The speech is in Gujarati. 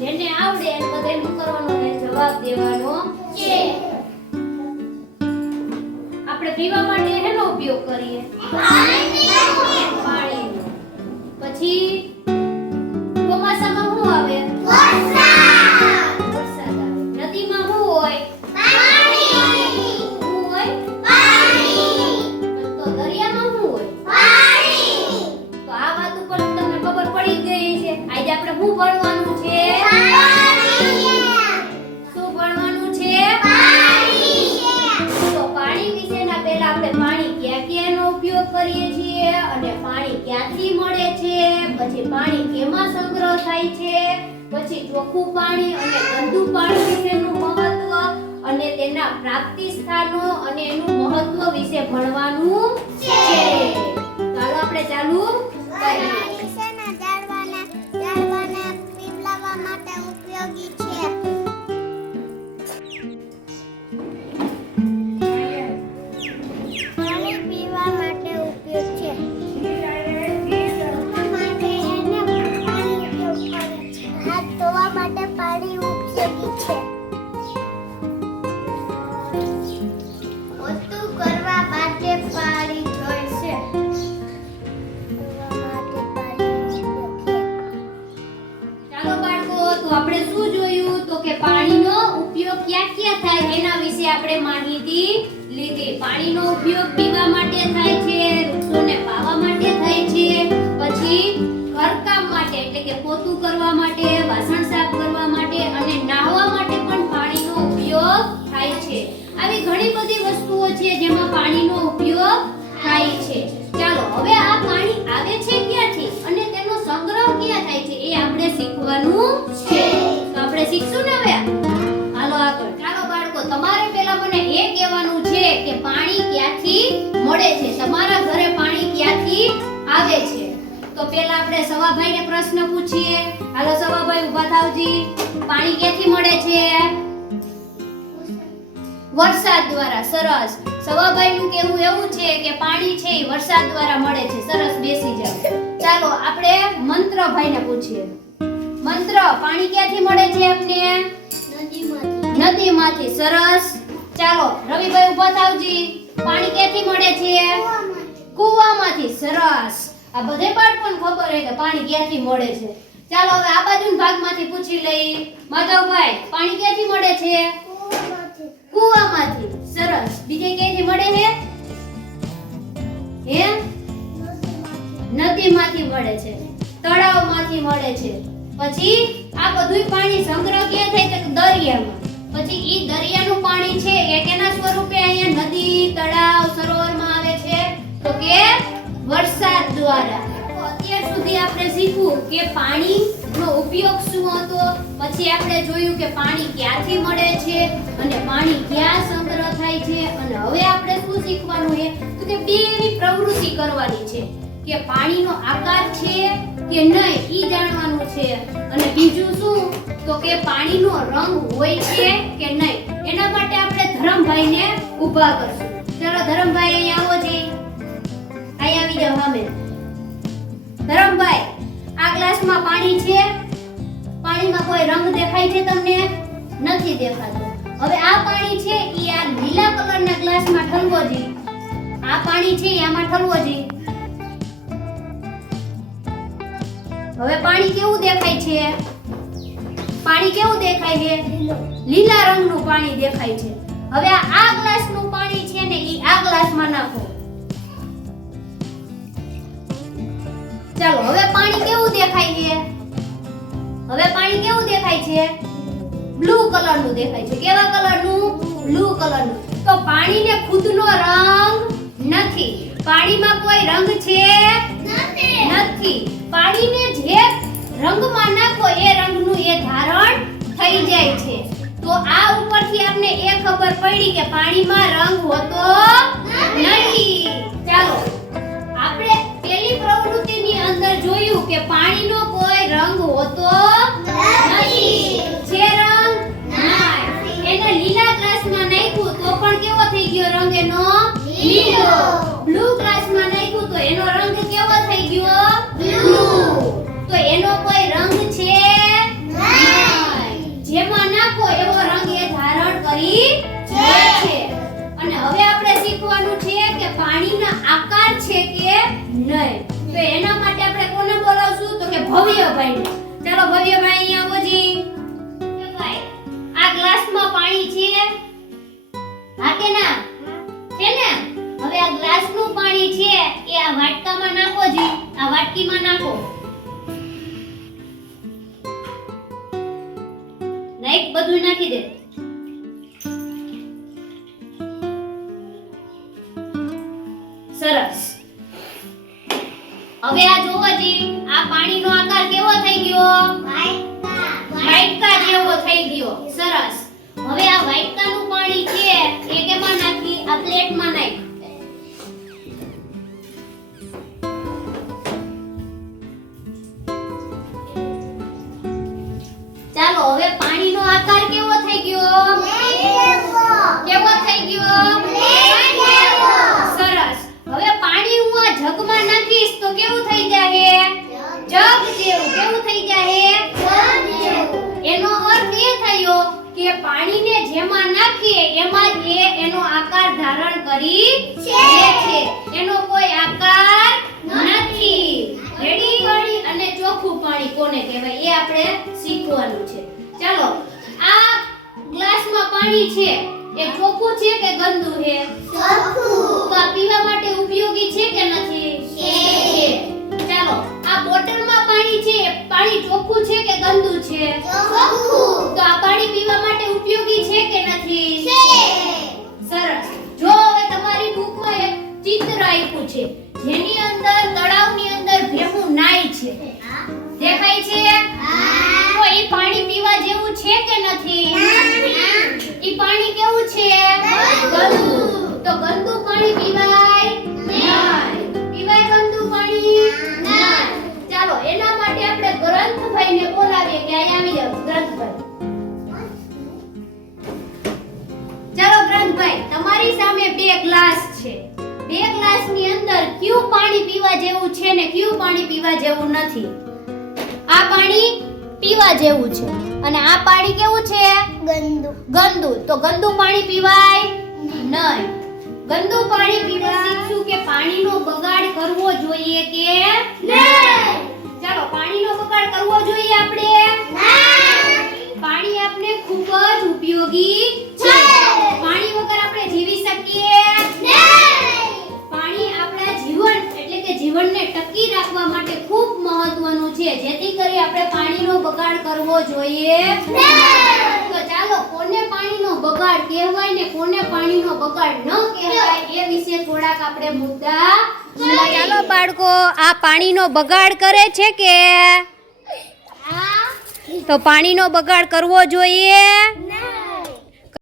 જેને આવડે એને બધાય શું કરવાનો છે જવાબ દેવાનો છે. આપણે પીવા માટે એનો ઉપયોગ કરીએ? પાણી. પછી પછી પાણી કેમાં સંગ્રહ થાય છે? પછી ચોખ્ખું પાણી અને ગંદુ પાણી વિશેનું મહત્વ અને તેના પ્રાપ્તિ સ્થાનો અને એનું મહત્વ વિશે ભણવાનું છે. ચાલો આપણે ચાલુ કરીએ. માહિતી લીધી. પાણીનો ઉપયોગ પીવા માટે થાય છે વૃક્ષોને પાવા માટે થાય છે. પછી ઘરકામ માટે, એટલે કે પોતું કરવા માટે, વાસણ સાફ કરવા માટે અને નાહવા માટે પણ પાણીનો ઉપયોગ થાય છે. આવી ઘણી બધી વસ્તુઓ છે જેમાં પાણીનો ઉપયોગ થાય છે. ચાલો, હવે આ પાણી આવે છે ક્યાંથી અને તેનો સંગ્રહ ક્યાં થાય છે એ આપણે શીખવાનું છે. તો આપણે શીખશું ને કે પાણી ક્યાંથી મળે છે? તમારા ઘરે પાણી ક્યાંથી આવે છે? તો પહેલા આપણે સવાભાઈને પ્રશ્ન પૂછીએ. હાલો સવાભાઈ ઊભા થાવજી પાણી ક્યાંથી મળે છે? વરસાદ દ્વારા સરસ. સવાભાઈનું કહેવું એવું છે કે પાણી છે એ વરસાદ દ્વારા મળે છે. સરસ બેસી જાવ ચાલો આપણે મંત્રભાઈને પૂછીએ. મંત્ર પાણી ક્યાંથી મળે છે આપને? નદીમાંથી. નદીમાંથી. સરસ. ચાલો, રવિભાઈ ઊભા થાવજી. પાણી ક્યાંથી મળે છે? કૂવામાંથી. સરસ. આ બધે પણ ખબર હોય કે પાણી ક્યાંથી મળે છે. ચાલો, હવે આ બાજુ ભાગમાંથી પૂછી લઈ. માધવભાઈ, પાણી ક્યાંથી મળે છે? કૂવામાંથી. સરસ. બીજે ક્યાંથી મળે છે? હે? નદીમાંથી મળે છે. તળાવમાંથી મળે છે. પછી આ બધુંય પાણી સંગ્રહ ક્યાં થાય? તો દરિયામાં. પછી ઈ દરિયાનું પાણી છે એ કેના સ્વરૂપે અહીંયા નદી, તળાવ, સરોવરમાં આવે છે? તો કે વરસાદ દ્વારા. અત્યાર સુધી આપણે શીખવું કે પાણીનો ઉપયોગ શું હતો? પછી આપણે જોયું કે પાણી ક્યાંથી મળે છે અને પાણી ક્યાં સંગ્રહ થાય છે? અને હવે આપણે શું શીખવાનું છે? તો કે બે એવી પ્રવૃત્તિ કરવાની છે કે પાણીનો આકાર છે કે નહીં, ઈ જાણવાનું છે. અને બીજું શું? તો કે પાણીનો રંગ હોય છે કે નહીં? એના માટે આપણે ધરમભાઈને ઊભા કરશું. ચલો ધરમભાઈ અહીંયા આવો જી. અહીંયા આવી જાવ અમે ધરમભાઈ, આ ગ્લાસમાં પાણી છે? પાણીમાં કોઈ રંગ દેખાય છે તમને? નથી દેખાતો. હવે આ પાણી છે ઈ આ લીલા કલરના ગ્લાસમાં ઠલવો જી આ પાણી છે એમાં ઠલવો જી હવે પાણી કેવું દેખાય છે? પાણી કેવું દેખાય છે? લીલા રંગનું પાણી દેખાય છે. હવે આ ગ્લાસનું પાણી છે ને એ આ ગ્લાસમાં નાખો. ચાલો હવે પાણી કેવું દેખાય છે? હવે પાણી કેવું દેખાય છે? બ્લુ કલરનું દેખાય છે. કેવા કલરનું? બ્લુ કલરનું. તો પાણીને ખુદનો રંગ નથી. પાણીમાં કોઈ રંગ છે? નથી. પાણીને જે રંગમાં નાખો એ રંગનું એ ધારણ થઈ જાય છે. તો આ ઉપરથી આપણે એ ખબર પડી કે પાણીમાં રંગ હોતો નથી. ચાલો, આપણે પહેલી પ્રવૃત્તિની અંદર જોયું કે પાણીનો કોઈ રંગ હોતો નથી. છે રંગ એને લીલા ગ્લાસમાં નાખ્યું તો પણ કેવો થઈ ગયો રંગ એનો? લીલો. બ્લુ ગ્લાસમાં નાખ્યું તો એનો રંગ કેવો થઈ ગયો? બ્લુ. તો એનો કોઈ રંગ છે? જેમાં નાખો એવો રંગ એ ધારણ કરી છે. અને હવે આપણે શીખવાનું છે કે પાણીના આકાર છે કે નહીં. તો એના માટે આપણે કોને બોલાવશું? તો કે ભવ્યભાઈને. ચાલો ભવ્યભાઈ અહીંયા આવોજી. આ ગ્લાસમાં પાણી છે? હા કે ના? છે ને? હવે આ ગ્લાસનું પાણી છે એ આ વાટકામાં નાખો જી. આ વાટકીમાં નાખો. બધું નાખી દે. સરસ. હવે આ જોવો જી, આ પાણીનો આકાર કેવો થઈ ગયો? વાઇટકા જેવો થઈ ગયો. સરસ. હવે આ વાઇટકાનું પાણી છે, એ કેમાં નાખી? આ પ્લેટમાં જગમાં તો કેવું થઈ જાય જગ જેવું કેવું થઈ જાય એનો અર્થ એ થયો કે પાણીને જેમાં નાખીએ એમાં જ એ એનો આકાર ધારણ કરી છે. એનો કોઈ આકાર નથી. રેડી? પાણી. અને ચોખ્ખું પાણી કોને કહેવાય? એ આપણે શીખવાનું છે. ચાલો આ ગ્લાસમાં પાણી છે. એ ચોખ્ખું છે કે ગંદુ છે? તો આ પીવા માટે ઉપયોગી છે કે નથી? છે. ચાલો આ બોટલમાં પાણી છે એ પાણી ચોખ્ખું છે કે ગંદુ છે? તો આ પાણી પીવા માટે ઉપયોગી છે કે નથી? સરસ. જો હવે તમારી બુકમાં એક ચિત્ર આપ્યું છે જેની અંદર તળાવની અંદર ભેખું નાય છે. દેખાય છે? તો એ પાણી પીવા જેવું છે કે નથી? ઈ પાણી કેવું છે? ગંદુ. તો ગંદુ પાણી પીવાય નહીં પીવાય ગંદુ પાણી? નહીં ચાલો એના માટે આપણે ગ્રંથભાઈને બોલાવીએ કે અહીંયા આવી જાઓ. ગ્રંથભાઈ. ચાલો ગ્રંથભાઈ તમારી સામે બે ગ્લાસ છે. બે ગ્લાસની અંદર કયું પાણી પીવા જેવું છે ને કયું પાણી પીવા જેવું નથી? આ પાણી પીવા જેવું છે. અને આ પાણી કેવું છે? ગંદુ. ગંદુ. તો ગંદુ પાણી પીવાય નહીં. ગંદુ પાણી પીવા શીખશું કે પાણીનો બગાડ કરવો જોઈએ કે નહીં. ચાલો પાણીનો બગાડ કરવો જોઈએ આપણે? પાણી આપણે ખૂબ જ ઉપયોગી છે. છે. પાણી વગર આપણે જીવી શકીએ? પાણી આપણા જીવન એટલે કે જીવનને ટકી રાખવા માટે ખૂબ મહત્વનું છે. જેથી કરી આપણે પાણીનો બગાડ કરવો જોઈએ. તો ચાલો કોને પાણીનો બગાડ કહેવાય ને કોને પાણીનો બગાડ ન કહેવાય એ વિશે થોડાક આપણે મુદ્દા ચાલો બાળકો આ પાણીનો બગાડ કરે છે કે? તો પાણીનો બગાડ કરવો જોઈએ.